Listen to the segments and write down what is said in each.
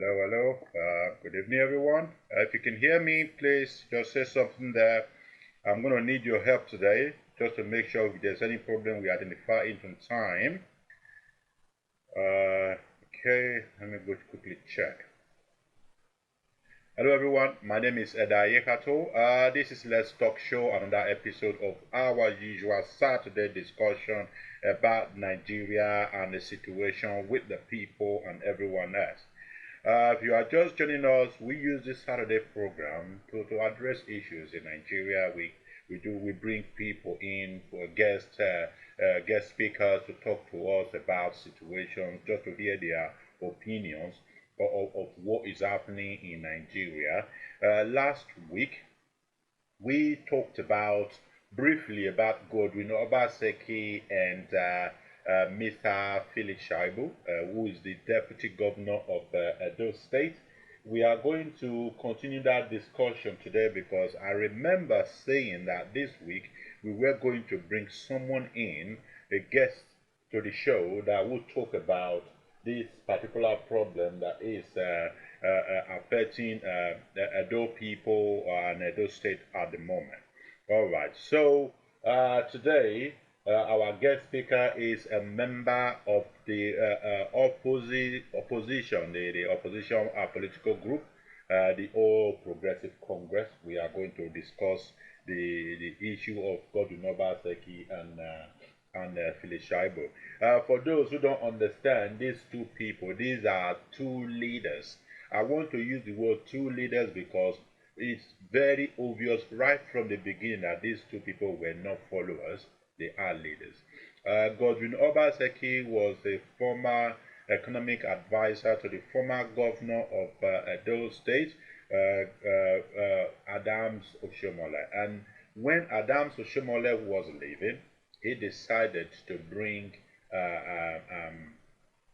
Hello. Good evening, everyone. If you can hear me, please just say something there. I'm going to need your help today just to make sure if there's any problem we identify it on time. Okay, let me go quickly check. Hello, everyone. My name is Edo. This is Let's Talk Show, another episode of our usual Saturday discussion about Nigeria and the situation with the people and everyone else. If you are just joining us, we use this Saturday program to address issues in Nigeria. We bring people in for guest speakers to talk to us about situations, just to hear their opinions of what is happening in Nigeria. Last week, we talked briefly about Godwin Obaseki and Mr. Philipshaibu, who is the deputy governor of Edo State. We are going to continue that discussion today because I remember saying that this week we were going to bring someone in, a guest to the show that will talk about this particular problem that is affecting Edo people and Edo State at the moment. All right, so today our guest speaker is a member of the opposition, the opposition political group, the All Progressive Congress. We are going to discuss the issue of Godwin Obaseki and Philipshaibu. For those who don't understand, these two people, these are two leaders. I want to use the word two leaders because it's very obvious right from the beginning that these two people were not followers, they are leaders. Godwin Obaseki was a former economic advisor to the former governor of Edo State, Adams Oshiomhole. And when Adams Oshiomhole was leaving, he decided to bring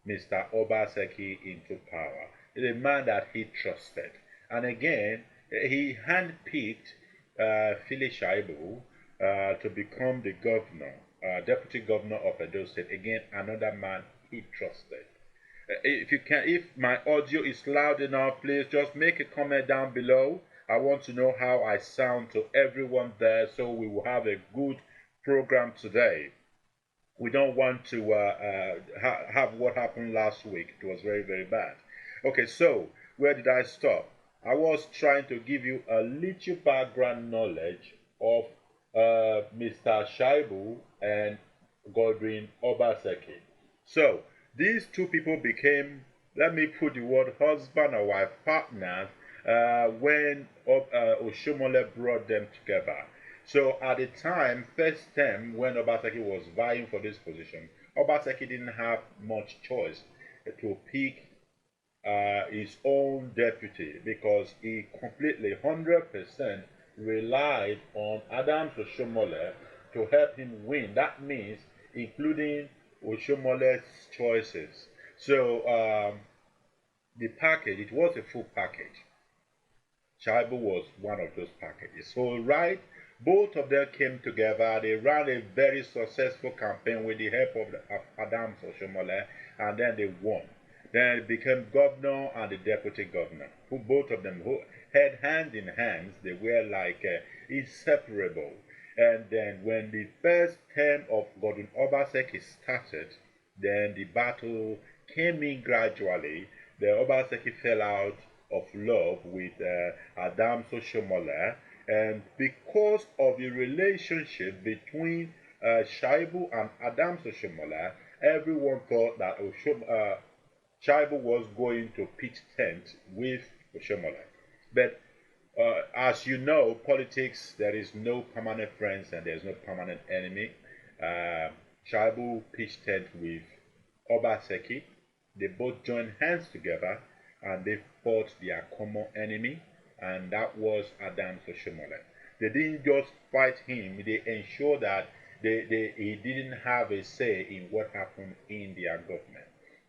Mr. Obaseki into power. He's a man that he trusted. And again, he handpicked Philipshaibu to become the governor, deputy governor of Edo State. Again, another man he trusted. If my audio is loud enough, please just make a comment down below. I want to know how I sound to everyone there, so we will have a good program today. We don't want to have what happened last week. It was very bad. Okay, so where did I stop? I was trying to give you a little background knowledge of Mr. Shaibu and Godwin Obaseki. So these two people became, let me put the word husband and wife partners when Oshiomhole brought them together. So at the time, first term, when Obaseki was vying for this position, Obaseki didn't have much choice to pick his own deputy because he completely 100% relied on Adams Oshiomhole to help him win. That means including Oshiomhole's choices. So the package, it was a full package. Shaibu was one of those packages. So both of them came together. They ran a very successful campaign with the help of Adams Oshiomhole, and then they won. Then it became governor and the deputy governor, who both of them had hand in hands. They were like inseparable. And then when the first term of Godwin Obaseki started, then the battle came in gradually. The Obaseki fell out of love with Adams Oshiomhole, and because of the relationship between Shaibu and Adams Oshiomhole, everyone thought that Shaibu was going to pitch tent with Oshiomhole. But as you know, politics, there is no permanent friends and there is no permanent enemy. Shaibu pitched tent with Obaseki. They both joined hands together and they fought their common enemy, and that was Adams Oshiomhole. They didn't just fight him, they ensured that he didn't have a say in what happened in their government.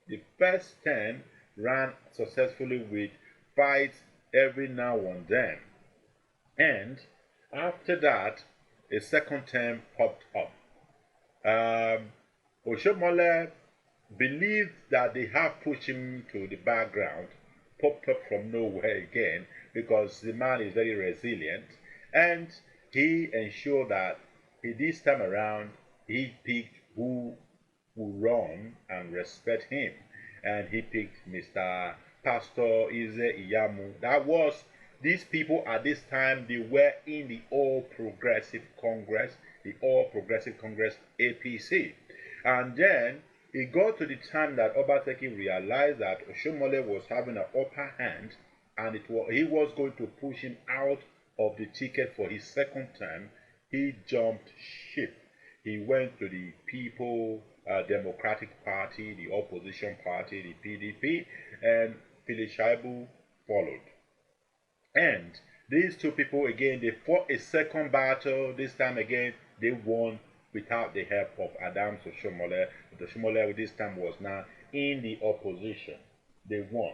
The first term ran successfully with fights every now and then. And after that, a second term popped up. Oshiomhole believed that they have pushed him to the background popped up from nowhere again, because the man is very resilient, and he ensured that this time around he picked who will run and respect him, and he picked Mr. Pastor Ize Iyamu. That was, these people at this time, they were in the All Progressive Congress, APC. And then it got to the time that Obaseki realized that Oshomole was having an upper hand, and he was going to push him out of the ticket for his second term. He jumped ship. He went to the People Democratic Party, the opposition party, the PDP, and Philipshaibu followed. And these two people again, they fought a second battle. This time again, they won without the help of Adams Oshomole. But Oshomole this time was now in the opposition. They won.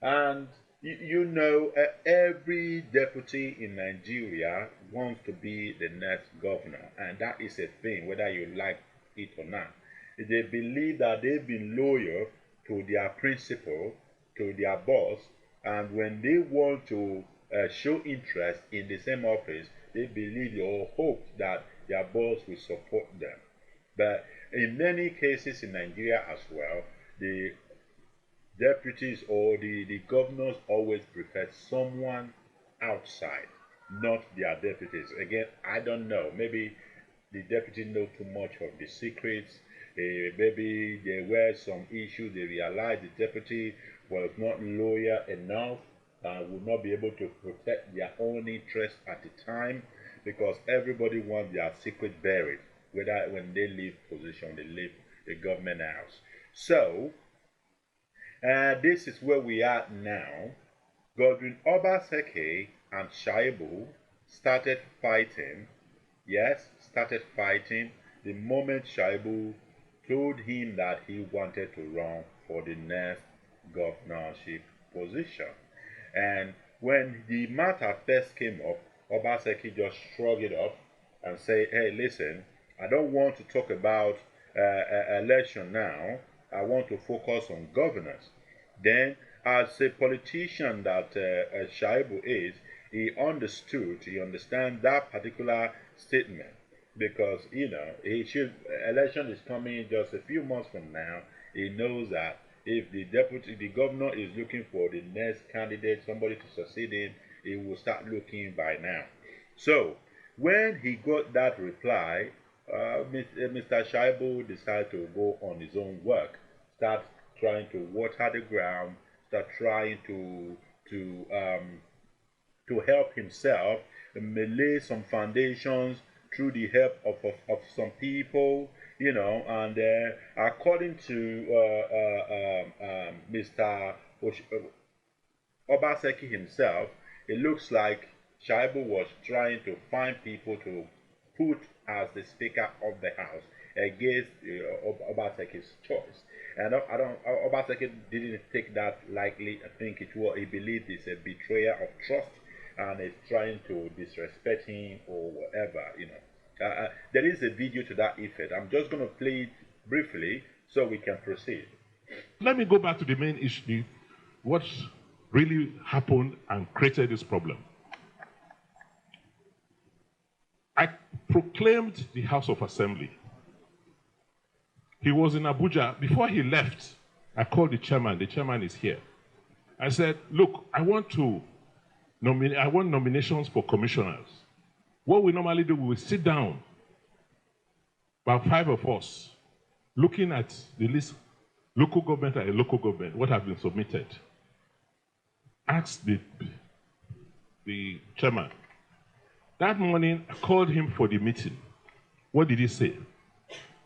And you know, every deputy in Nigeria wants to be the next governor, and that is a thing, whether you like it or not. They believe that they've been loyal to their principal, to their boss, and when they want to show interest in the same office, they believe or hope that their boss will support them. But in many cases in Nigeria as well, the deputies or the governors always prefer someone outside, not their deputies. Again, I don't know. Maybe the deputy know too much of the secrets. Maybe there were some issues. They realized the deputy was not loyal enough and would not be able to protect their own interests at the time, because everybody wants their secret buried, whether when they leave position, they leave the government house. So, this is where we are now. Godwin Obaseki and Shaibu started fighting. Yes, started fighting the moment Shaibu told him that he wanted to run for the next governorship position. And when the matter first came up, Obaseki just shrugged it off and said, hey, listen, I don't want to talk about election now. I want to focus on governance. Then, as a politician that Shaibu is, he understands that particular statement, because election is coming just a few months from now. He knows that if the governor is looking for the next candidate, somebody to succeed him, he will start looking by now. So, when he got that reply, Mr. Shaibu decided to go on his own work, start trying to water the ground, start trying to help himself, lay some foundations through the help of some people, and according to Mr. Obaseki himself, it looks like Shaibu was trying to find people to put as the Speaker of the House against Obaseki's choice. And Obaseki didn't take that lightly. I think he believed it's a betrayal of trust, and is trying to disrespect him or whatever, there is a video to that effect. I'm just going to play it briefly so we can proceed. Let me go back to the main issue, what really happened and created this problem. I proclaimed the House of Assembly. He was in Abuja. Before he left, I called the chairman. The chairman is here. I said, look, I want nominations for commissioners. What we normally do, we will sit down, about 5 of us, looking at the list, local government and local government, what have been submitted. Ask the chairman. That morning, I called him for the meeting. What did he say?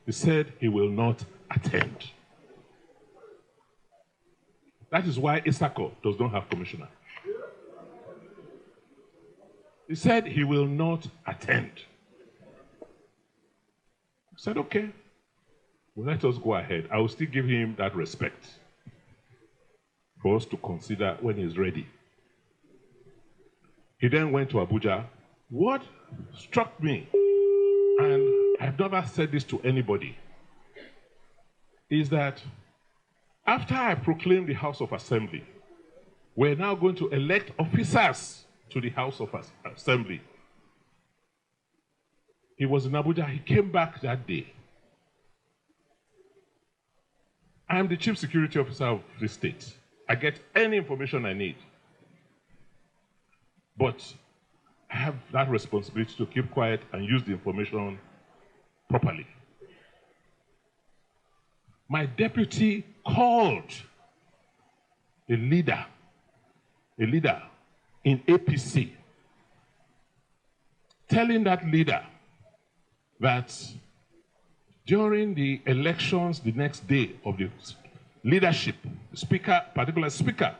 He said he will not attend. That is why Isako does not have commissioner. He said he will not attend. I said, okay, well, let us go ahead. I will still give him that respect for us to consider when he's ready. He then went to Abuja. What struck me, and I've never said this to anybody, is that after I proclaimed the House of Assembly, We're now going to elect officers to the House of Assembly. He was in Abuja. He came back that day. I'm the chief security officer of the state. I get any information I need. But I have that responsibility to keep quiet and use the information properly. My deputy called a leader in APC, telling that leader that during the elections the next day of the leadership, particular speaker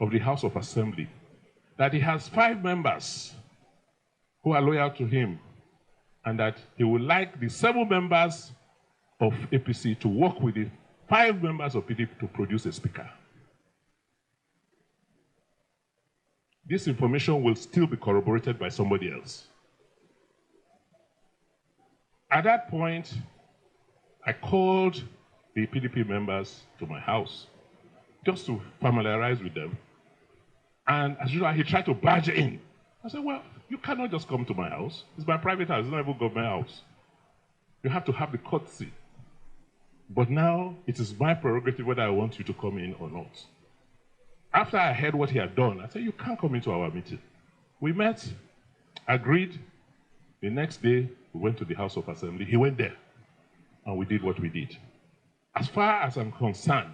of the House of Assembly, that he has 5 members who are loyal to him, and that he would like the 7 members of APC to work with the 5 members of PDP to produce a speaker. This information will still be corroborated by somebody else. At that point, I called the PDP members to my house just to familiarize with them. And as usual, he tried to barge in. I said, well, you cannot just come to my house. It's my private house. It's not even government house. You have to have the courtesy. But now, it is my prerogative whether I want you to come in or not. After I heard what he had done, I said, you can't come into our meeting. We met, agreed. The next day, we went to the House of Assembly. He went there, and we did what we did. As far as I'm concerned,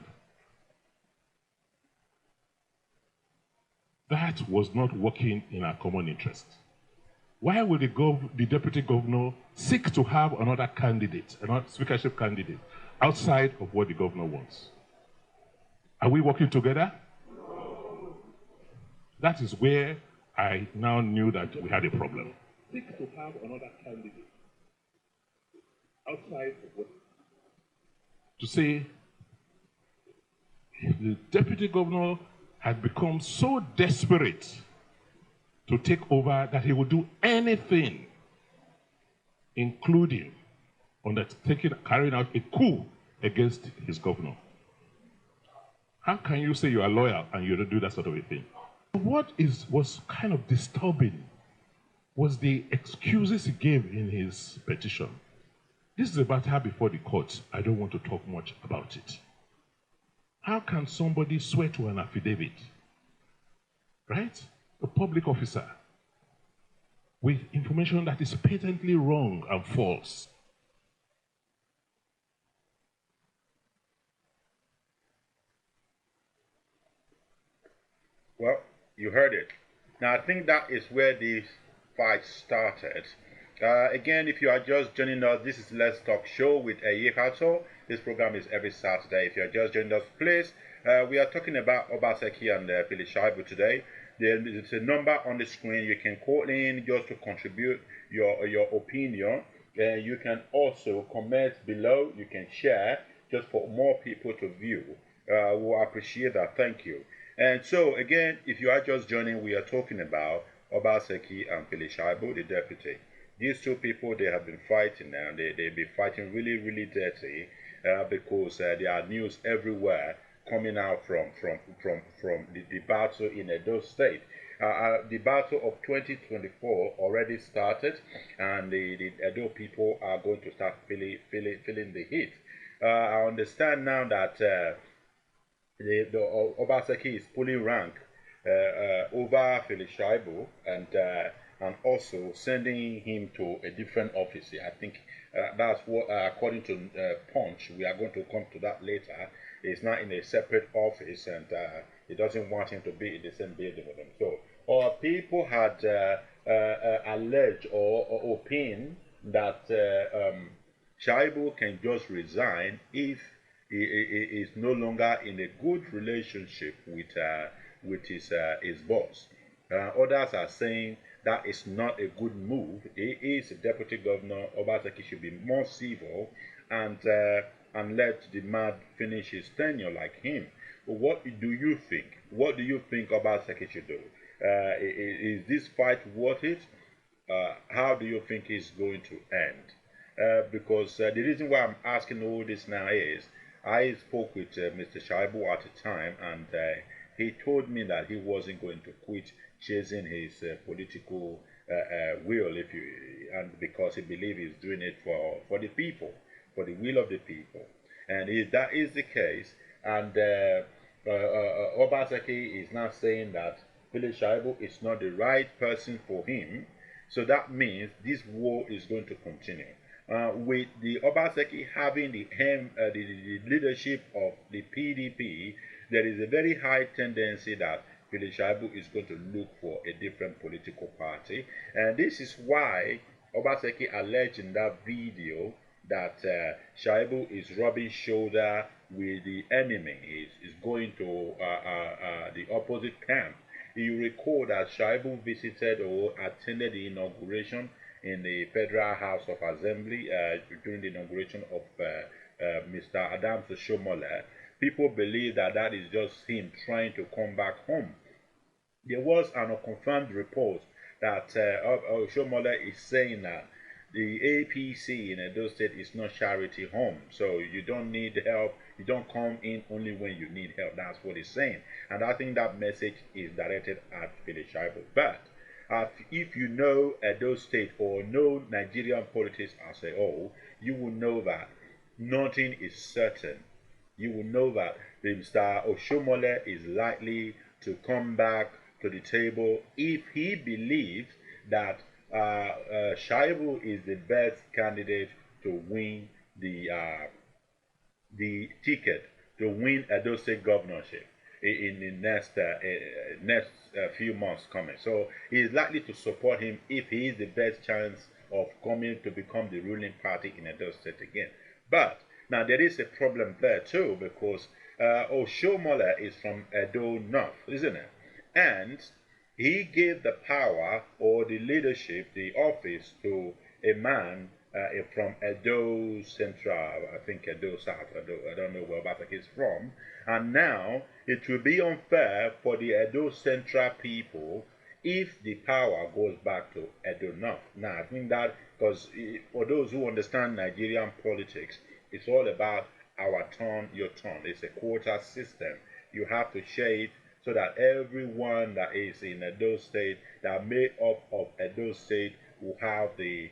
that was not working in our common interest. Why would the deputy governor seek to have another candidate, another speakership candidate, outside of what the governor wants? Are we working together? No. That is where I now knew that we had a problem. Seek to have another candidate outside of what? To say the deputy governor had become so desperate to take over that he would do anything, including carrying out a coup against his governor. How can you say you are loyal and you don't do that sort of a thing? What was kind of disturbing was the excuses he gave in his petition. This is a matter before the courts. I don't want to talk much about it. How can somebody swear to an affidavit, right? A public officer, with information that is patently wrong and false? Well, you heard it. Now, I think that is where this fight started. Again, if you are just joining us, this is Let's Talk Show with Eyihato. This program is every Saturday. If you are just joining us, please, we are talking about Obaseki and Philipshaibu today. There's a number on the screen. You can call in just to contribute your opinion. You can also comment below. You can share just for more people to view. We'll appreciate that. Thank you. And so, again, if you are just joining, we are talking about Obaseki and Philipshaibu, the deputy. These 2 people, they have been fighting now. They've been fighting really, really dirty because there are news everywhere coming out from the battle in Edo State. The battle of 2024 already started, and the Edo people are going to start feeling the heat. I understand now that the Obaseki is pulling rank over Philipshaibu and also sending him to a different office. I think that's what, according to Punch, we are going to come to that later. He's not in a separate office, and he doesn't want him to be in the same building with him. So, people had alleged or opined that Shaibu can just resign if he is no longer in a good relationship with his boss. Others are saying that is not a good move. He is a deputy governor. Obaseki should be more civil and let the man finish his tenure like him. But what do you think? What do you think Obaseki should do? Is this fight worth it? How do you think it's going to end? Because the reason why I'm asking all this now is I spoke with Mr. Shaibu at the time, and he told me that he wasn't going to quit chasing his political will, and because he believes he's doing it for the people, for the will of the people. And if that is the case, and Obaseki is now saying that Philipshaibu is not the right person for him, so that means this war is going to continue. With the Obaseki having the leadership of the PDP, there is a very high tendency that Philipshaibu is going to look for a different political party. And this is why Obaseki alleged in that video that Shaibu is rubbing shoulder with the enemy, is going to the opposite camp. You recall that Shaibu visited or attended the inauguration in the Federal House of Assembly during the inauguration of Mr. Adams Oshiomhole. People believe that that is just him trying to come back home. There was an unconfirmed report that Oshiomhole is saying that the APC in Edo State is not charity home, so you don't need help. You don't come in only when you need help. That's what he's saying, and I think that message is directed at Philipshaibu. But if you know Edo State or know Nigerian politics as a whole, you will know that nothing is certain. You will know that Mr. Oshiomhole is likely to come back to the table if he believes that Shaibu is the best candidate to win the ticket to win Edo State governorship in the next few months coming. So he is likely to support him if he is the best chance of coming to become the ruling party in Edo State again. But now there is a problem there too, because Oshiomhole is from Edo North, isn't it? And he gave the power or the leadership, the office, to a man from Edo Central, I think Edo South, I don't know where Obaseki is from. And now it will be unfair for the Edo Central people if the power goes back to Edo North. Now I think that, because for those who understand Nigerian politics, it's all about our turn, your turn. It's a quota system. You have to share it so that everyone that is in Edo State, that made up of Edo State, will have the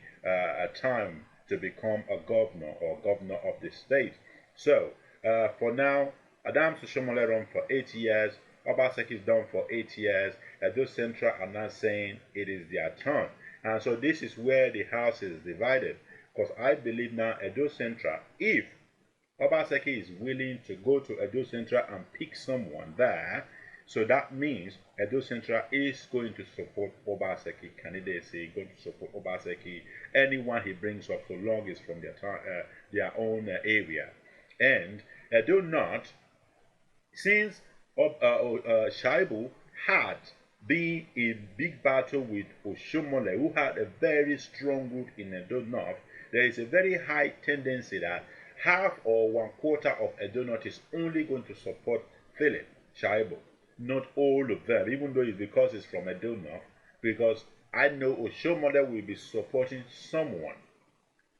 time to become a governor or governor of the state. So for now, Adams Oshiomhole run for 8 years. Obaseki is done for 8 years. Edo Central are now saying it is their turn. And so this is where the house is divided. Because I believe now Edo Central, if Obaseki is willing to go to Edo Central and pick someone there, so that means Edo Central is going to support Obaseki candidacy, going to support Obaseki, anyone he brings up, so long as from their own area. And Edo North, since Shaibu had been in big battle with Oshiomhole, who had a very strong root in Edo North, there is a very high tendency that half or 1/4 of Edo North is only going to support Philipshaibu. Not all of them, even though it's because it's from Edo North, because I know Oshiomhole will be supporting someone.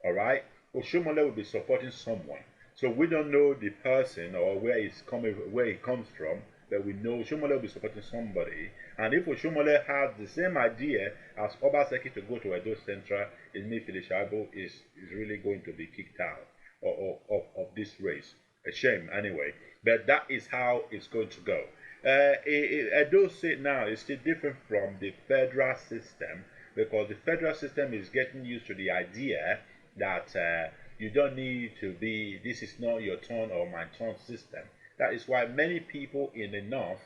Alright? Oshiomhole will be supporting someone. So we don't know the person or where he comes from, but we know Oshiomhole will be supporting somebody. And if Oshiomhole has the same idea as Obaseki to go to Edo Central, it means Philipshaibu is really going to be kicked out of this race. A shame anyway. But that is how it's going to go. Edo State now is still different from the federal system, because the federal system is getting used to the idea that you don't need to be, this is not your turn or my turn system. That is why many people in the north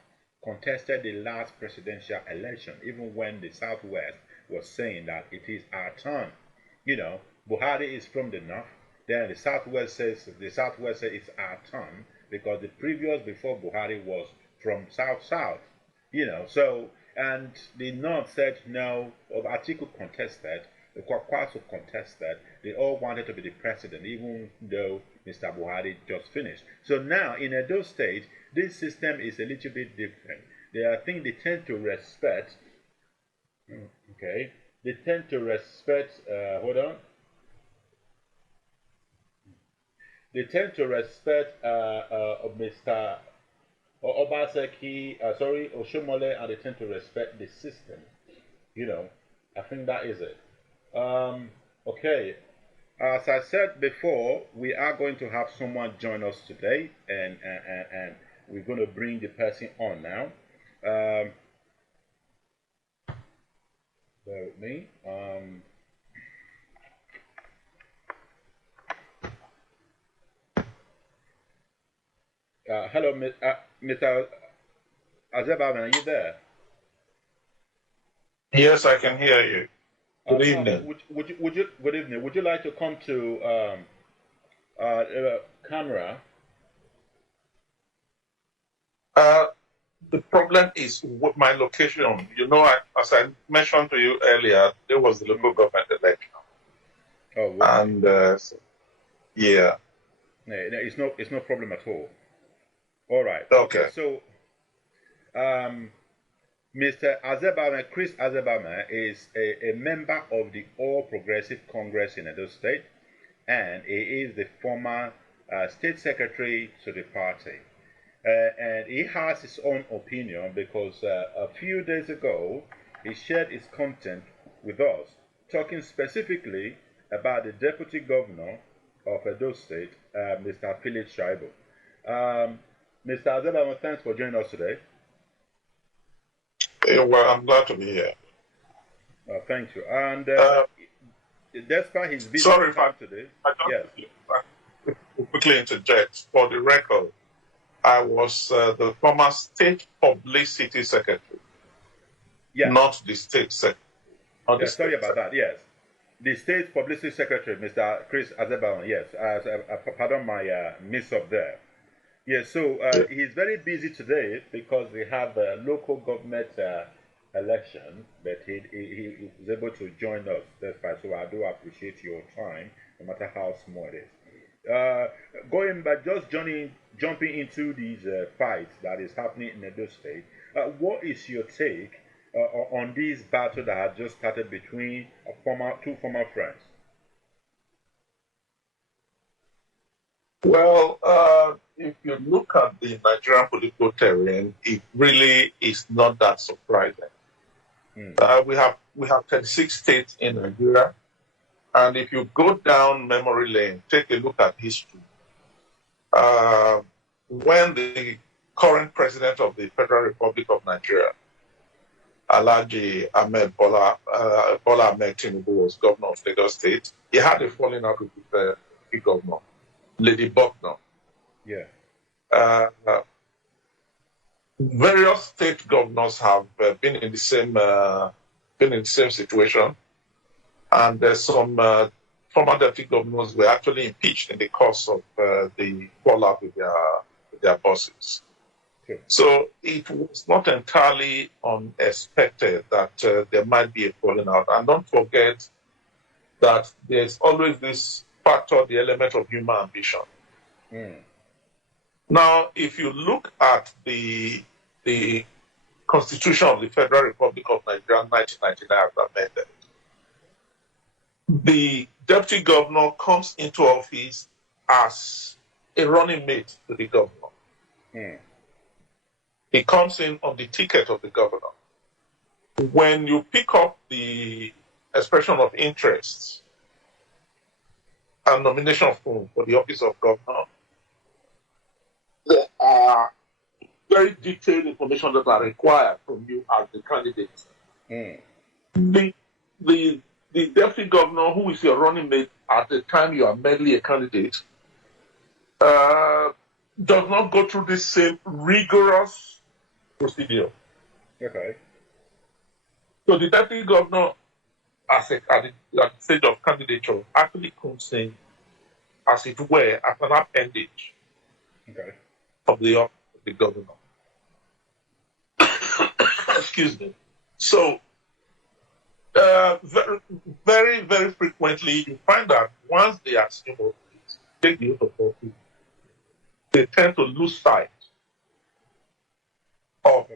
contested the last presidential election, even when the southwest was saying that it is our turn. You know, Buhari is from the north, then the southwest says it's our turn, because the previous before Buhari was from south, you know. So, and the north said no, Atiku contested, the Kwakwaso contested, they all wanted to be the president, even though Mr. Buhari just finished. So now in Edo State, this system is a little bit different. I think they tend to respect, okay, they tend to respect, hold on, they tend to respect Mr. Obaseki, Oshomole, and they tend to respect the system. You know, I think that is it. Okay, as I said before, we are going to have someone join us today, and we're going to bring the person on now. Bear with me. Hello, Mr. Azebaman, are you there? Yes, I can hear you. Good evening. Good evening. Would you like to come to camera? The problem is with my location. You know, as I mentioned to you earlier, there was the local government election. Oh, okay. And yeah. No, it's no problem at all. All right. Okay. So, Mr. Azebama, Chris Azebama, is a member of the All Progressive Congress in Edo State, and he is the former state secretary to the party. And he has his own opinion because a few days ago he shared his content with us, talking specifically about the deputy governor of Edo State, Mr. Philipshaibu. Mr. Azebama, thanks for joining us today. Well, I'm glad to be here. Thank you. And despite his busy sorry time today, yes. Quickly interject. For the record, I was the former state publicity secretary, not the state secretary. Sorry about that. Yes, the state publicity secretary, Mr. Chris Azebama. Yes, pardon my miss up there. Yes, so he's very busy today because we have a local government election, but he was able to join us. That's fine. So I do appreciate your time, no matter how small it is. Going back, just jumping into these fights that is happening in Edo State, what is your take on this battle that had just started between two former friends? Well, if you look at the Nigerian political terrain, it really is not that surprising. We have 36 states in Nigeria, and if you go down memory lane, take a look at history. When the current president of the Federal Republic of Nigeria, Alhaji Ahmed Bola Ahmed Tinubu, was governor of Edo State, he had a falling out with the governor, Lady Bucknor. Yeah. Various state governors have been in the same situation, and some former deputy governors were actually impeached in the course of the fallout with their bosses. Okay. So it was not entirely unexpected that there might be a falling out. And don't forget that there's always this factor, the element of human ambition. Now, if you look at the Constitution of the Federal Republic of Nigeria, 1999, as amended, the deputy governor comes into office as a running mate to the governor. He comes in on the ticket of the governor. When you pick up the expression of interest and nomination form for the office of governor, there are very detailed information that are required from you as the candidate. The deputy governor, who is your running mate at the time you are merely a candidate, does not go through this same rigorous procedure. Okay. So the deputy governor, at the stage of candidature, actually comes in, as it were, as an appendage of the office of the governor. Excuse me. So, very, very frequently, you find that once they assume office, take the oath of office, they tend to lose sight of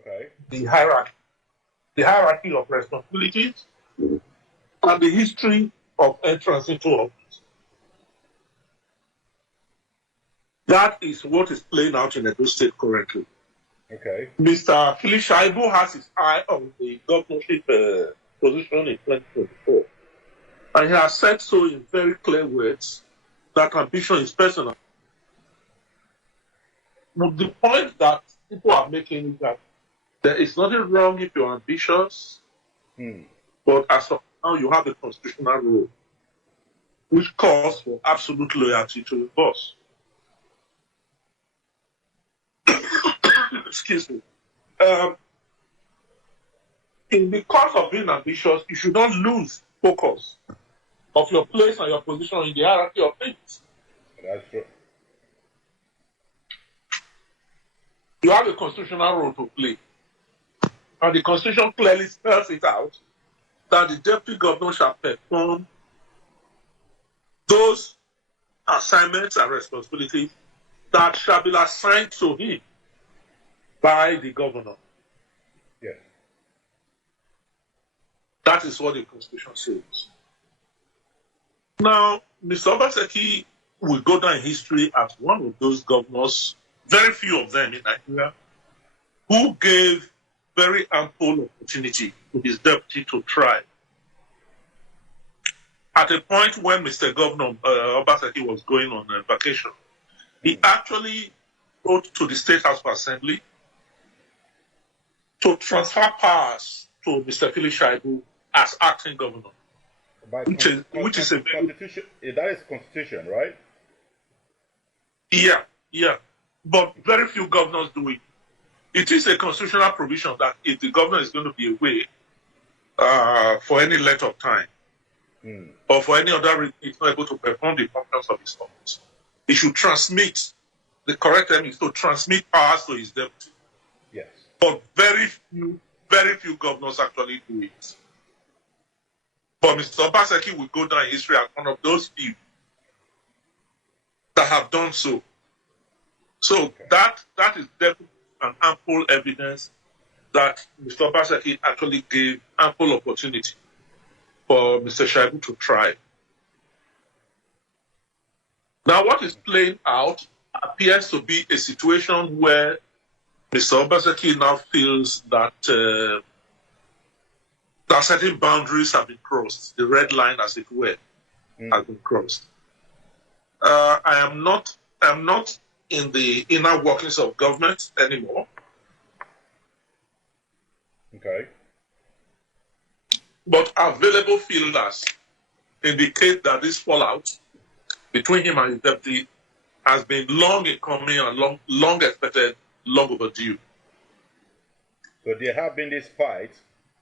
the hierarchy of responsibilities and the history of entrance into office. That is what is playing out in Edo State currently. Okay. Mr. Philipshaibu has his eye on the governorship position in 2024. And he has said so in very clear words that ambition is personal. But the point that people are making is that there is nothing wrong if you're ambitious, but as of now, you have a constitutional rule which calls for absolute loyalty to the boss. Excuse me. In the course of being ambitious, you should not lose focus of your place and your position in the hierarchy of things. That's true. You have a constitutional role to play. And the Constitution clearly spells it out that the deputy governor shall perform those assignments and responsibilities that shall be assigned to him by the governor. Yes. That is what the Constitution says. Now, Mr. Obaseki will go down in history as one of those governors, very few of them in Nigeria, who gave very ample opportunity to his deputy to try. At a point when Mr. Governor Obaseki was going on vacation, he actually wrote to the State House of Assembly to transfer powers to Mr. Philipshaibu as acting governor. Which is a constitution. That is constitution, right? Yeah. But very few governors do it. It is a constitutional provision that if the governor is going to be away for any length of time, or for any other reason, he's not able to perform the functions of his office, he should transmit. The correct term is to transmit powers to his deputy. Yes. But very few governors actually do it. But Mr. Obaseki will go down in history as one of those few that have done so. So okay. that is definitely an ample evidence that Mr. Obaseki actually gave ample opportunity for Mr. Shaibu to try. Now, what is playing out appears to be a situation where Mr. Obaseki now feels that that certain boundaries have been crossed. The red line, as it were, has been crossed. I am not in the inner workings of government anymore. Okay. But available feelers indicate that this fallout between him and his deputy has been long in coming and long expected, long overdue. So there have been this fight.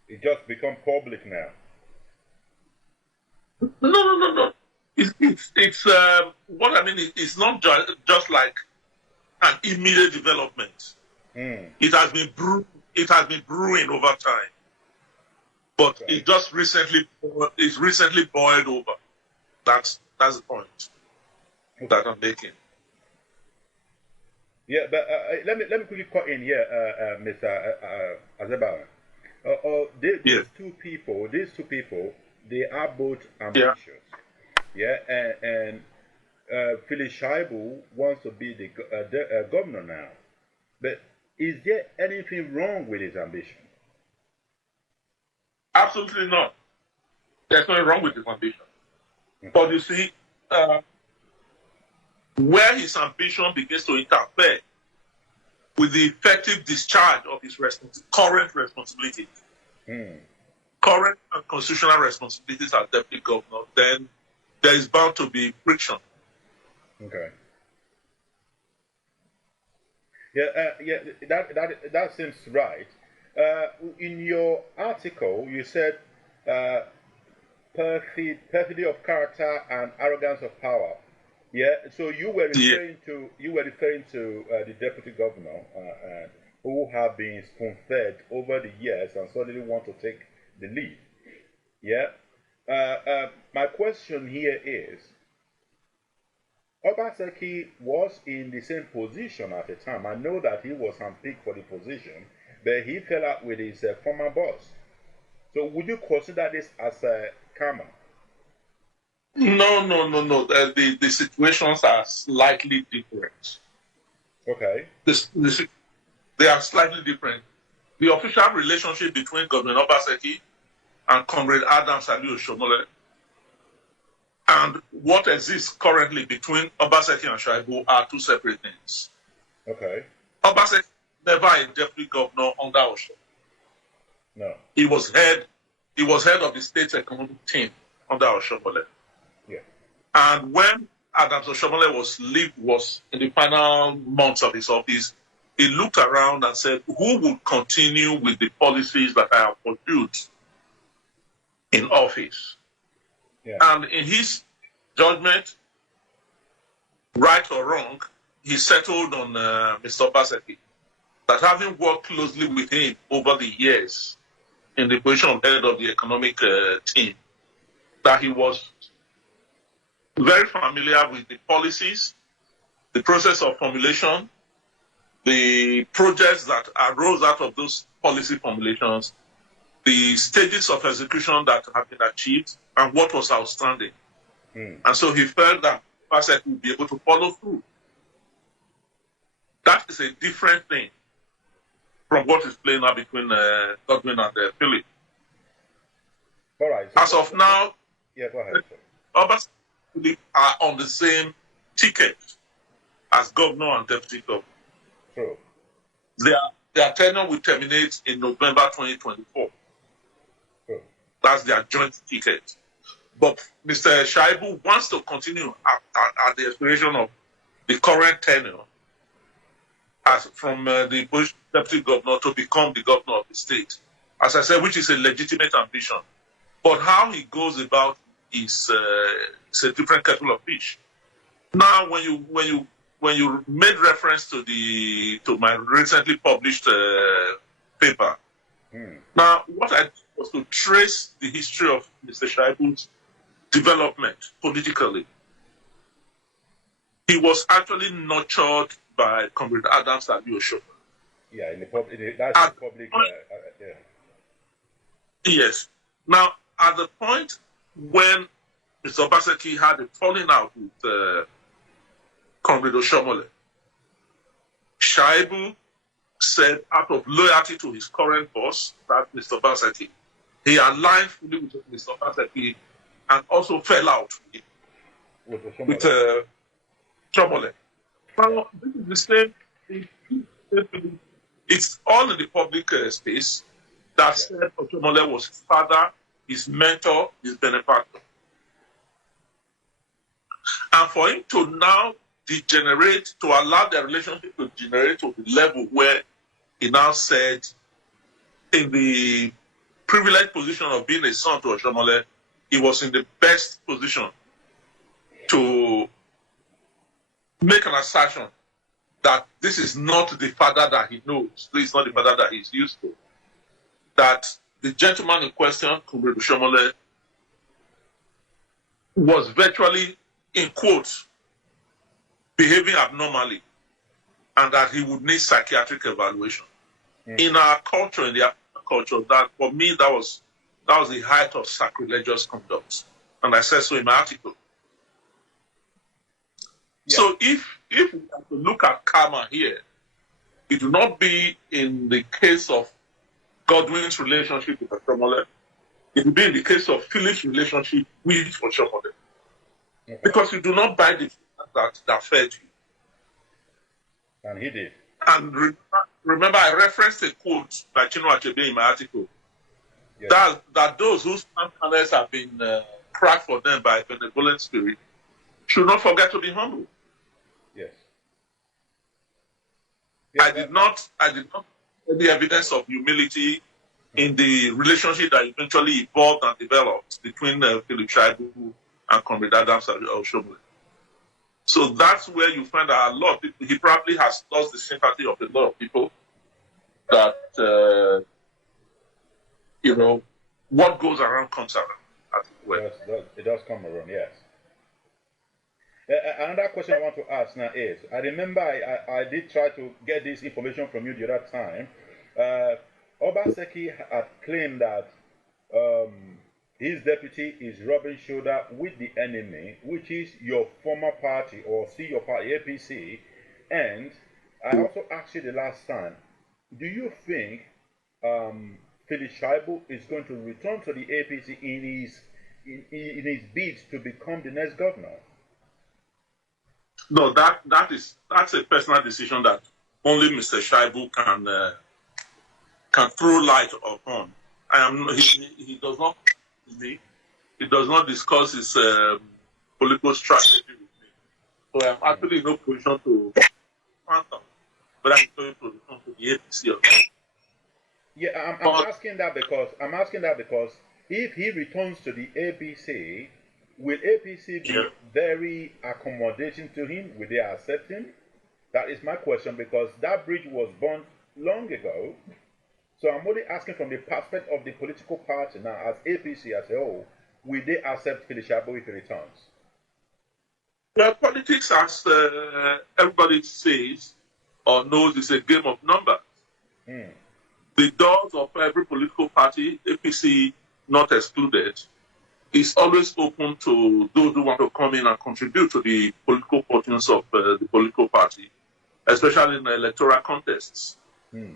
It just become public now. No. It's what I mean. It's not just like an immediate development. It has been brewing over time, but okay. It just recently boiled over. That's the point that I'm making. Yeah, but let me quickly cut in here, Mr. Azeba. These two people, they are both ambitious. Yeah, and Philipshaibu wants to be the governor now. But is there anything wrong with his ambition? Absolutely not. There's nothing wrong with his ambition. Okay. But you see, where his ambition begins to interfere with the effective discharge of his current responsibilities, current and constitutional responsibilities as deputy governor, then there is bound to be friction. Okay. Yeah, that seems right. In your article, you said perfidy of character and arrogance of power. Yeah, so you were referring to the deputy governor who have been spoon-fed over the years and suddenly want to take the lead. Yeah. My question here is, Obaseki was in the same position at the time. I know that he was handpicked for the position, but he fell out with his former boss. So would you consider this as a karma? No. The situations are slightly different. Okay. They are slightly different. The official relationship between Godwin Obaseki and Comrade Adams Ali Oshomole and what exists currently between Obaseki and Shaibu are two separate things. Okay. Obaseki never a deputy governor under Osho. No. He was head of the state's economic team under Oshomole. Yeah. And when Adams Oshomole was in the final months of his office, he looked around and said, who would continue with the policies that I have pursued in office? Yeah. And in his judgment, right or wrong, he settled on Mr. Obaseki, that having worked closely with him over the years in the position of head of the economic team, that he was very familiar with the policies, the process of formulation, the projects that arose out of those policy formulations, the stages of execution that have been achieved, and what was outstanding. And so he felt that Obaseki would be able to follow through. That is a different thing from what is playing out between Godwin and Philip. All right. So as of now, yeah, go ahead. Obaseki and Philip are on the same ticket as governor and deputy governor. True. Their tenure will terminate in November 2024. True. That's their joint ticket. But Mr. Shaibu wants to continue at the expiration of the current tenure as from the position of deputy governor to become the governor of the state. As I said, which is a legitimate ambition. But how he goes about is a different kettle of fish. Now, when you made reference to my recently published paper, now what I did was to trace the history of Mr. Shaibu's development politically. He was actually nurtured by Comrade Adams Ali Oshomole. Yeah, in the public. That's the public. Yeah. Yes. Now, at the point when Mr. Obaseki had a falling out with Comrade Oshomole, Shaibu said, out of loyalty to his current boss, that Mr. Obaseki, he aligned fully with Mr. Obaseki and also fell out with Oshomole. Now, this is the same thing. It's all in the public space that said Oshomole was his father, his mentor, his benefactor. And for him to now degenerate, to allow their relationship to degenerate to the level where he now said, in the privileged position of being a son to Oshomole, he was in the best position to make an assertion that this is not the father that he knows, this is not the father that he's used to. That the gentleman in question, Comrade Oshomole, was virtually, in quotes, behaving abnormally, and that he would need psychiatric evaluation. In our culture, in the African culture, that for me that was the height of sacrilegious conduct, and I said so in my article. Yeah. So if we have to look at karma here, it will not be in the case of Godwin's relationship with Oshomole. It will be in the case of Philip's relationship with Oshomole. Okay. Because you do not buy the that fed you. And he did. And remember, I referenced a quote by Chinua Achebe in my article. Yes. That those whose panels have been cracked for them by a benevolent spirit should not forget to be humble. Yes. I did not see the evidence of humility in the relationship that eventually evolved and developed between Philipshaibu and Comrade Adams Oshomole. So that's where you find that a lot of people, he probably has lost the sympathy of a lot of people that, what goes around comes around, as it were. It does come around, yes. Another question I want to ask now is, I remember I did try to get this information from you the other time. Obaseki had claimed that his deputy is rubbing shoulder with the enemy, which is your former party or your party, APC. And I also asked you the last time, do you think Philipshaibu is going to return to the APC in his bid to become the next governor? No, that's a personal decision that only Mr. Shaibu can throw light upon. He does not he does not discuss his political strategy with me. So I'm actually in no position to answer. But I'm going to return to the APC. Yeah, I'm asking that because if he returns to the APC, will APC be very accommodating to him? Will they accept him? That is my question, because that bridge was burned long ago. So I'm only asking from the perspective of the political party now, as APC as a whole, will they accept Philipshaibu if he returns? Well, politics, as everybody says or knows, is a game of numbers. The doors of every political party, APC not excluded, is always open to those who want to come in and contribute to the political fortunes of the political party, especially in the electoral contests.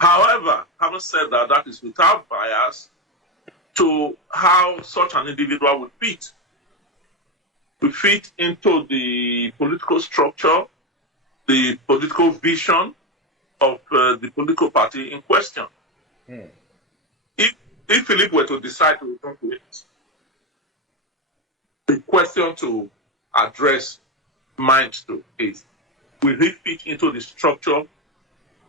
However, having said that, that is without bias to how such an individual would fit. To fit into the political structure, the political vision of the political party in question. If Philip were to decide to return to it, the question to address mind to is, will he fit into the structure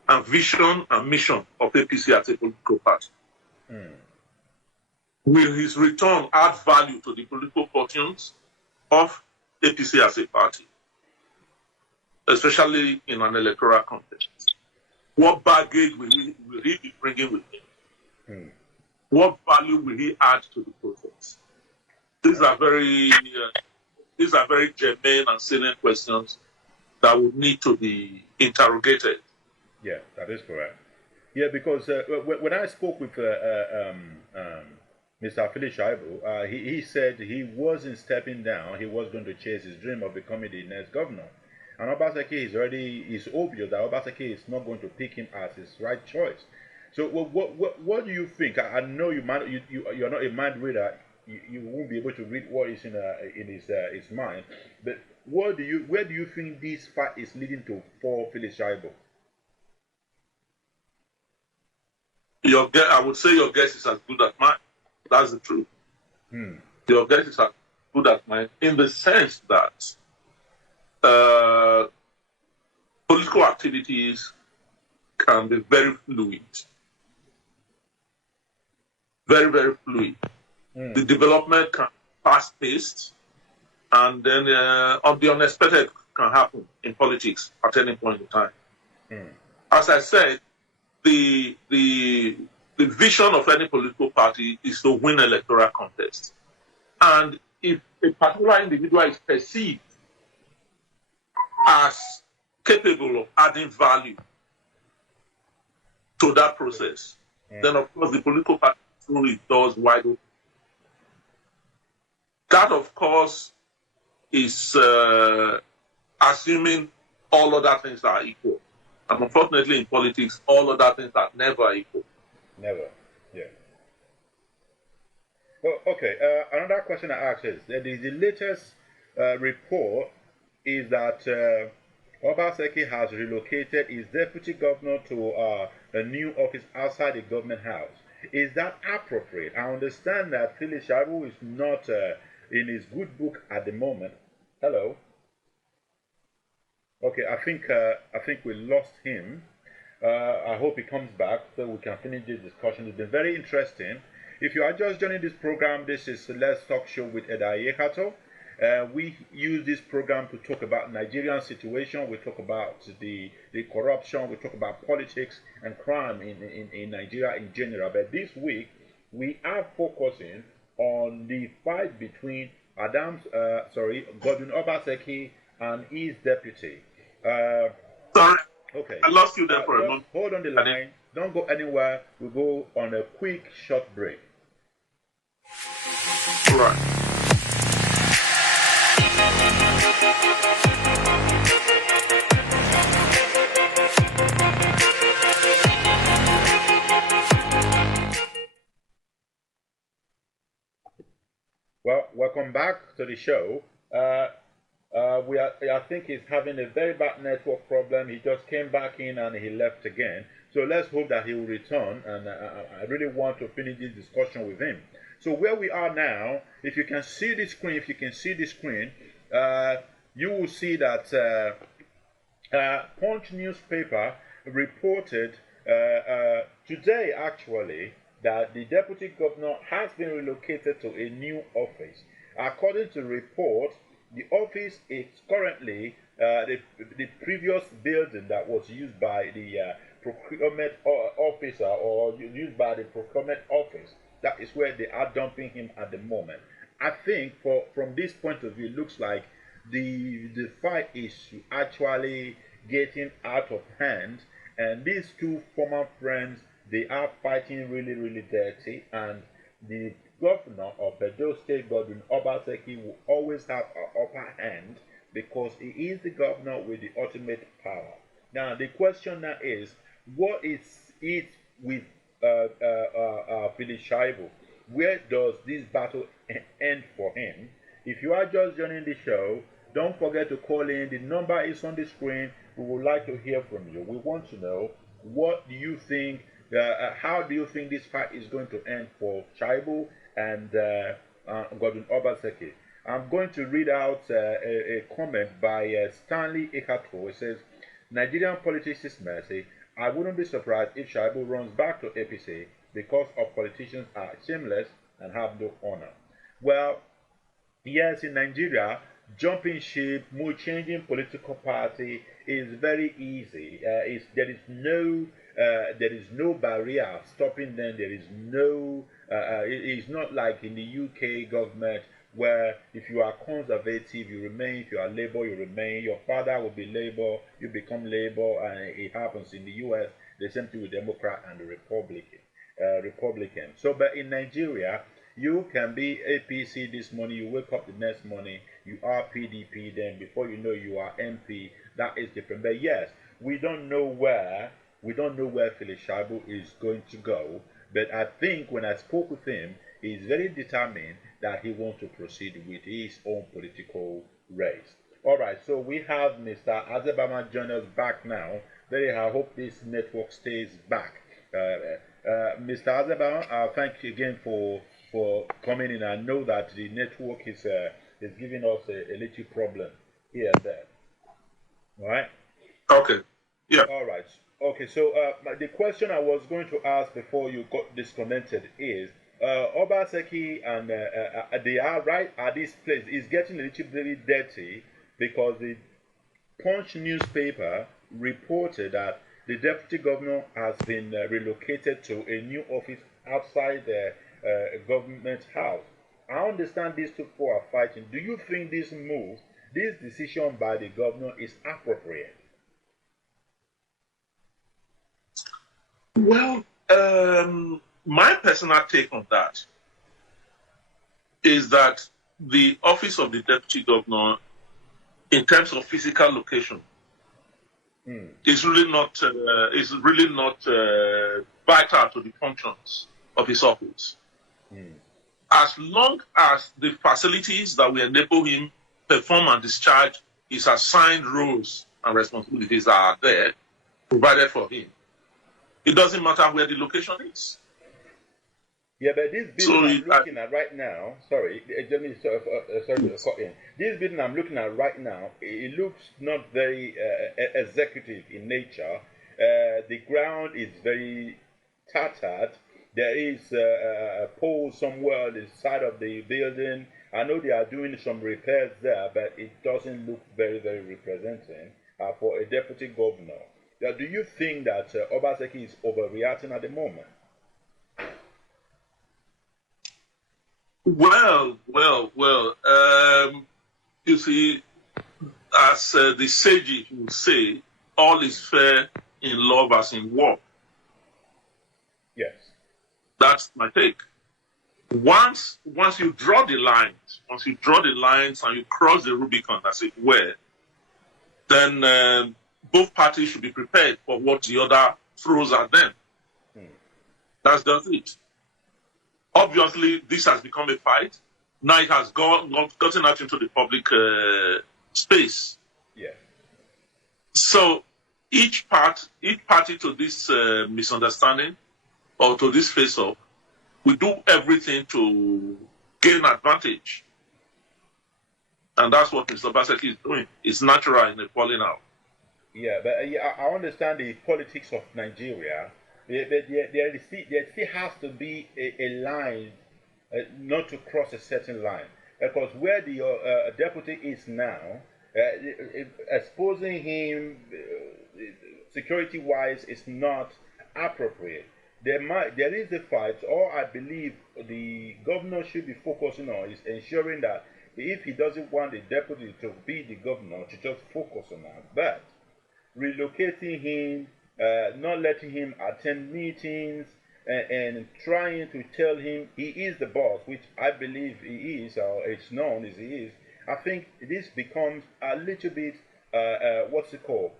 and vision and mission of APC as a political party? Will his return add value to the political fortunes of APC as a party, especially in an electoral context? What baggage will he be bringing with him? What value will he add to the process? These are very germane and salient questions that would need to be interrogated. Yeah, that is correct. Yeah, because when I spoke with Mr. Philipshaibu, he said he wasn't stepping down. He was going to chase his dream of becoming the next governor. And Obaseki is obvious that Obaseki is not going to pick him as his right choice. So what do you think? I know you're not a mind reader. You won't be able to read what is in his mind. But where do you think this fight is leading to for Philipshaibu? I would say your guess is as good as mine. That's the truth. Your guess is as good as mine in the sense that political activities can be very fluid. Very, very fluid. The development can be fast-paced, and then the unexpected can happen in politics at any point in time. As I said, the vision of any political party is to win electoral contests. And if a particular individual is perceived as capable of adding value to that process, then of course the political party through its doors wide open. That, of course, is assuming all other things are equal. And unfortunately in politics, all other things are never equal. Never, yeah. Well, okay, another question I ask is, the latest report is that Obaseki has relocated his deputy governor to a new office outside the government house. Is that appropriate? I understand that Philipshaibu is not in his good book at the moment. Hello? Okay, I think we lost him. I hope he comes back so we can finish this discussion. It's been very interesting. If you are just joining this program, this is Let's Talk Show with Edo. We use this program to talk about Nigerian situation. We talk about the corruption. We talk about politics and crime in Nigeria in general. But this week, we are focusing on the fight between Godwin Obaseki and his deputy. Sorry, okay. I lost you there for a moment. Hold on the line. Don't go anywhere. We'll go on a quick, short break. Right. welcome back to the show. I think he's having a very bad network problem. He just came back in and he left again. So let's hope that he will return. And I really want to finish this discussion with him. So where we are now, if you can see the screen, you will see that Punch newspaper reported today, actually, that the deputy governor has been relocated to a new office. According to report, the office is currently the previous building that was used by the procurement officer or used by the procurement office. That is where they are dumping him at the moment. I think from this point of view, it looks like the fight is actually getting out of hand, and these two former friends, they are fighting really, really dirty, and the governor of Edo State, Godwin Obaseki, will always have an upper hand because he is the governor with the ultimate power. Now, the question now is, what is it with Philipshaibu? Where does this battle end for him? If you are just joining the show, don't forget to call in. The number is on the screen. We would like to hear from you. We want to know, what do you think? How do you think this fight is going to end for Shaibu and Godwin Obaseki? I'm going to read out a comment by Stanley Ekato. It says, Nigerian politics is messy. I wouldn't be surprised if Shaibu runs back to APC because of politicians are shameless and have no honor. Well, yes, in Nigeria, jumping ship, changing political party is very easy. There is no barrier stopping them. There is no. It's not like in the UK government where if you are conservative, you remain. If you are Labour, you remain. Your father will be Labour, you become Labour, and it happens in the US. The same thing with Democrat and the Republican. So, but in Nigeria, you can be APC this morning, you wake up the next morning, you are PDP, then before you know you are MP. That is different. But yes, we don't know where Philipshaibu is going to go. But I think when I spoke with him, he's very determined that he wants to proceed with his own political race. All right, so we have Mr. Azebama join us back now. I hope this network stays back. Mr. Azebama, thank you again for coming in. I know that the network is giving us a little problem here and there. All right? Okay. Yeah. All right. Okay, so the question I was going to ask before you got disconnected is, Obaseki and they are right at this place. It's getting a little bit dirty because the Punch newspaper reported that the deputy governor has been relocated to a new office outside the government house. I understand these two people are fighting. Do you think this move, this decision by the governor is appropriate? Well, my personal take on that is that the office of the deputy governor, in terms of physical location, is really not vital to the functions of his office. As long as the facilities that will enable him perform and discharge his assigned roles and responsibilities are there, provided for him, it doesn't matter where the location is. Yeah, but this building I'm looking at right now, sorry to cut in. This building I'm looking at right now, it looks not very executive in nature. The ground is very tattered. There is a pole somewhere on the side of the building. I know they are doing some repairs there, but it doesn't look very, very representing for a deputy governor. Now, do you think that Obaseki is overreacting at the moment? Well. You see, as the sages will say, all is fair in love as in war. Yes. That's my take. Once you draw the lines, and you cross the Rubicon, as it were, then both parties should be prepared for what the other throws at them. That's just it. Obviously, this has become a fight. Now it has gotten out into the public space. Yeah. So each party to this misunderstanding or to this face-off, we do everything to gain advantage. And that's what Mr. Obaseki is doing. It's natural in the falling out. Yeah, but I understand the politics of Nigeria. There still has to be a line, not to cross a certain line. Because where the deputy is now, exposing him security-wise is not appropriate. There is a fight. All I believe the governor should be focusing on is ensuring that if he doesn't want the deputy to be the governor, to just focus on that. But relocating him, not letting him attend meetings, and trying to tell him he is the boss, which I believe he is, or it's known as he is. I think this becomes a little bit, what's it called,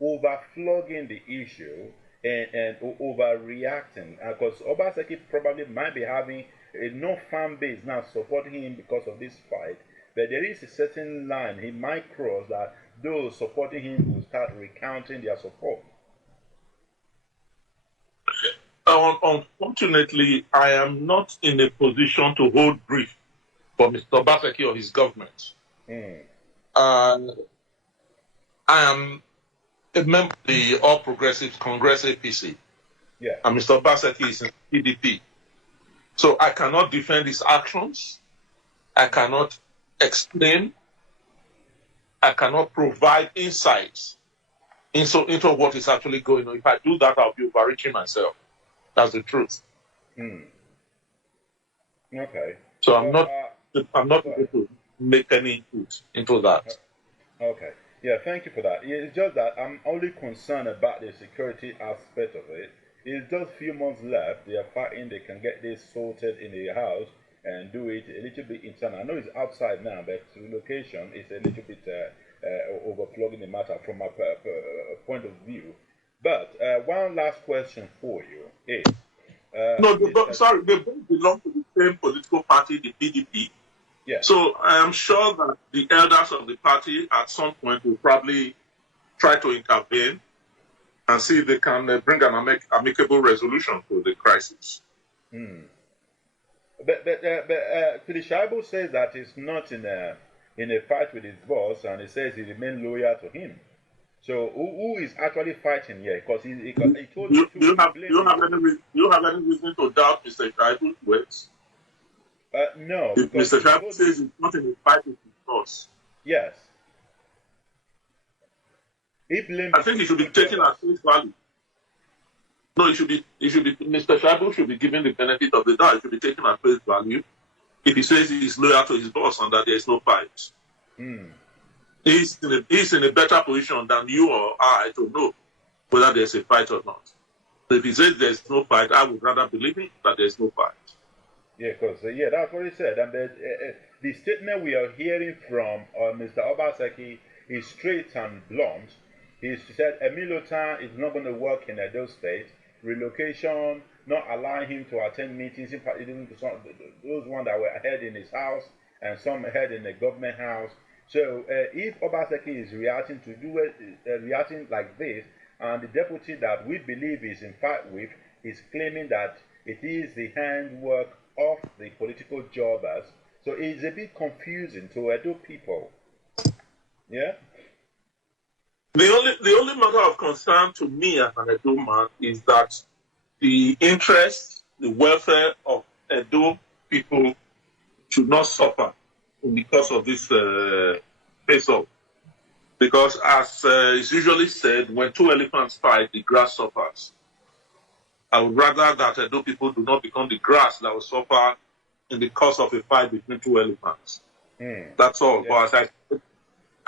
overflogging the issue and overreacting. Because Obaseki probably might be having no fan base now supporting him because of this fight. But there is a certain line he might cross that those supporting him will start recounting their support. Unfortunately, I am not in a position to hold brief for Mr. Obaseki or his government. I am a member of the All Progressives Congress APC. Yeah. And Mr. Obaseki is in PDP. So I cannot defend his actions. I cannot explain. I cannot provide insights into what is actually going on. If I do that, I'll be overreaching myself. That's the truth. Okay. So I'm not able to make any input into that. Okay. Yeah, thank you for that. It's just that I'm only concerned about the security aspect of it. It's just a few months left. They are fighting. They can get this sorted in the house and do it a little bit internal. I know it's outside now, but relocation is a little bit overflowing the matter from my point of view. But one last question for you is... they both belong to the same political party, the PDP. Yeah. So I am sure that the elders of the party at some point will probably try to intervene and see if they can bring an amicable resolution to the crisis. But Philipshaibu says that he's not in a fight with his boss, and he says he remains loyal to him. So who is actually fighting here? Because he told you. Do you have any reason to doubt Mr. Shaibu's words? No. If Mr. Shaibu says he's not in a fight with his boss. Yes. I think he should be taken at face value. No, Mr. Shaibu should be given the benefit of the doubt. He should be taken at face value if he says he's loyal to his boss and that there is no fight. He's in a better position than you or I to know whether there's a fight or not. So if he says there's no fight, I would rather believe him that there's no fight. Yeah, because that's what he said. And the statement we are hearing from Mr. Obaseki is straight and blunt. He said Emilotan is not going to work in Edo State. Relocation, not allowing him to attend meetings, those ones that were held in his house and some held in the government house. So if Obaseki is reacting like this, and the deputy that we believe is in fight with is claiming that it is the handwork of the political jobbers, so it's a bit confusing to Edo people. Yeah. The only matter of concern to me as an Edo man is that the interest, the welfare of Edo people should not suffer because of this face-off. Because as is usually said, when two elephants fight, the grass suffers. I would rather that Edo people do not become the grass that will suffer in the course of a fight between two elephants. That's all. Yeah. But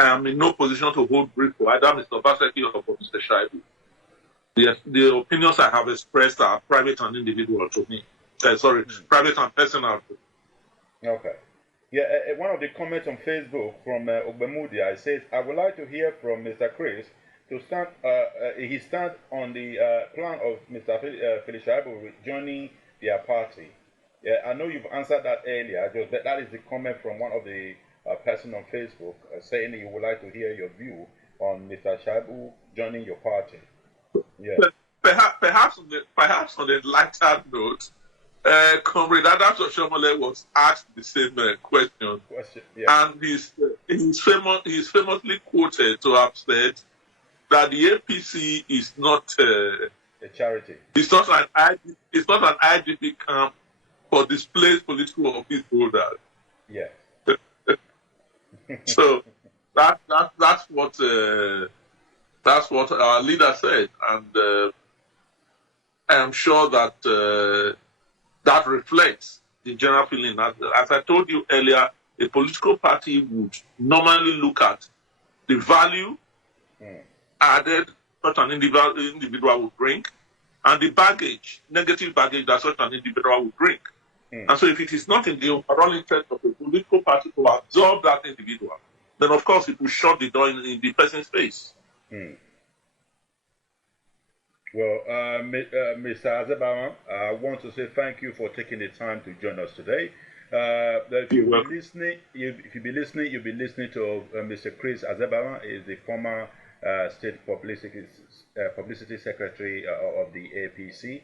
I am in no position to hold brief for either Mr. Obaseki or for Mr. Shaibu. The opinions I have expressed are private and individual to me. Private and personal to me. Okay. Yeah, one of the comments on Facebook from Ogbemudia says, I would like to hear from Mr. Chris to stand, he stands on the plan of Mr. Philipshaibu joining their party. Yeah, I know you've answered that earlier. Just that is the comment from one of the person on Facebook saying he would like to hear your view on Mr. Shaibu joining your party. Yeah. Perhaps on a lighter note, Comrade Adams Oshomole was asked the same question, yeah. and he's famously quoted to have said that the APC is not a charity. It's not an IDP camp for displaced political office holders. Yes. So that's what our leader said, and I'm sure that that reflects the general feeling. As I told you earlier, a political party would normally look at the value added such an individual would bring, and the baggage, negative baggage that such an individual would bring. And so if it is not in the overall interest of a political party to absorb that individual, then of course it will shut the door in the person's face. Well, Mr. Azebawan, I want to say thank you for taking the time to join us today. If you've been listening, you'll be listening to Mr. Chris Azebawan, is the former state publicity secretary of the APC.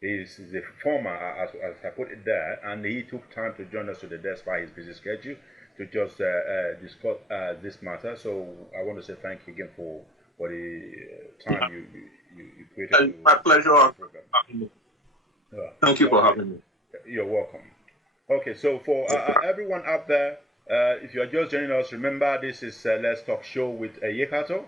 He's the former, as I put it there, and he took time to join us today despite his busy schedule to just discuss this matter. So I want to say thank you again for the time you created. My pleasure. Thank you for having me. You're welcome. Okay, so for everyone out there, if you are just joining us, remember this is Let's Talk Show with Yekato.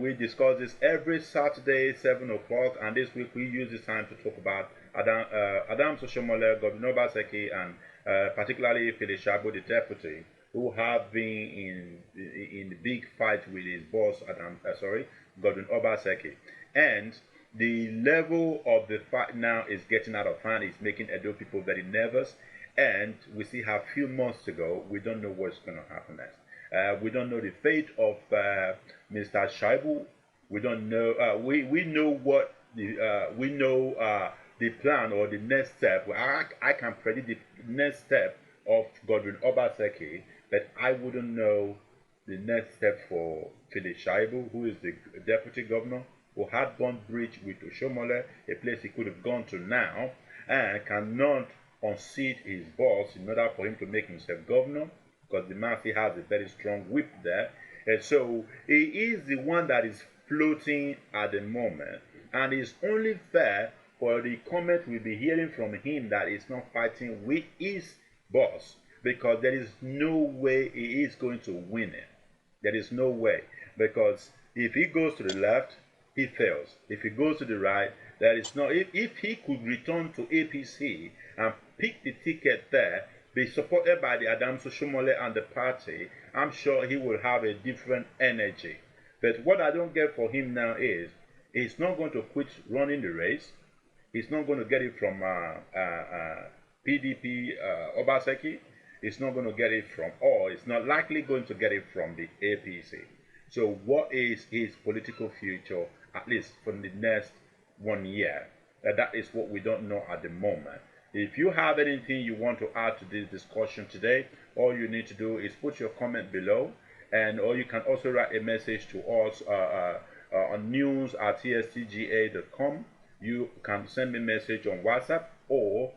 We discuss this every Saturday, 7 o'clock, and this week we use this time to talk about Adam Soshomole, Godwin Obaseki, and particularly Philipshaibu, the deputy, who have been in the big fight with his boss, Godwin Obaseki. And the level of the fight now is getting out of hand. It's making Edo people very nervous. And we still have a few months to go. We don't know what's going to happen next. We don't know the fate of Mr. Shaibu. We don't know. We know what the plan or the next step. I can predict the next step of Godwin Obaseki, but I wouldn't know the next step for Philipshaibu, who is the deputy governor, who had gone bridge with Oshomole, a place he could have gone to now, and cannot unseat his boss in order for him to make himself governor, because the man still has a very strong whip there. And so he is the one that is floating at the moment, and it's only fair for the comment we'll be hearing from him that he's not fighting with his boss, because there is no way he is going to win it. There is no way, because if he goes to the left, he fails. If he goes to the right, there is no. If he could return to APC and pick the ticket there, be supported by the Adam Soshomole and the party, I'm sure he will have a different energy. But what I don't get for him now is he's not going to quit running the race. He's not going to get it from PDP Obaseki. He's not going to get it from, or it's not likely going to get it from the APC. So what is his political future, at least for the next 1 year? That is what we don't know at the moment. If you have anything you want to add to this discussion today, all you need to do is put your comment below, or you can also write a message to us on news@tstga.com. You can send me a message on WhatsApp or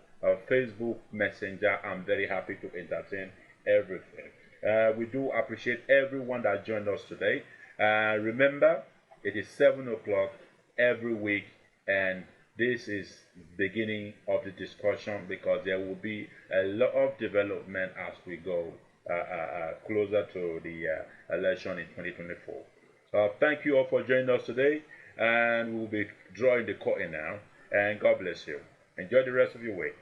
Facebook Messenger. I'm very happy to entertain everything. We do appreciate everyone that joined us today. Remember, it is 7 o'clock every week, and this is beginning of the discussion, because there will be a lot of development as we go closer to the election in 2024. So thank you all for joining us today, and we'll be drawing the curtain now, and God bless you. Enjoy the rest of your week.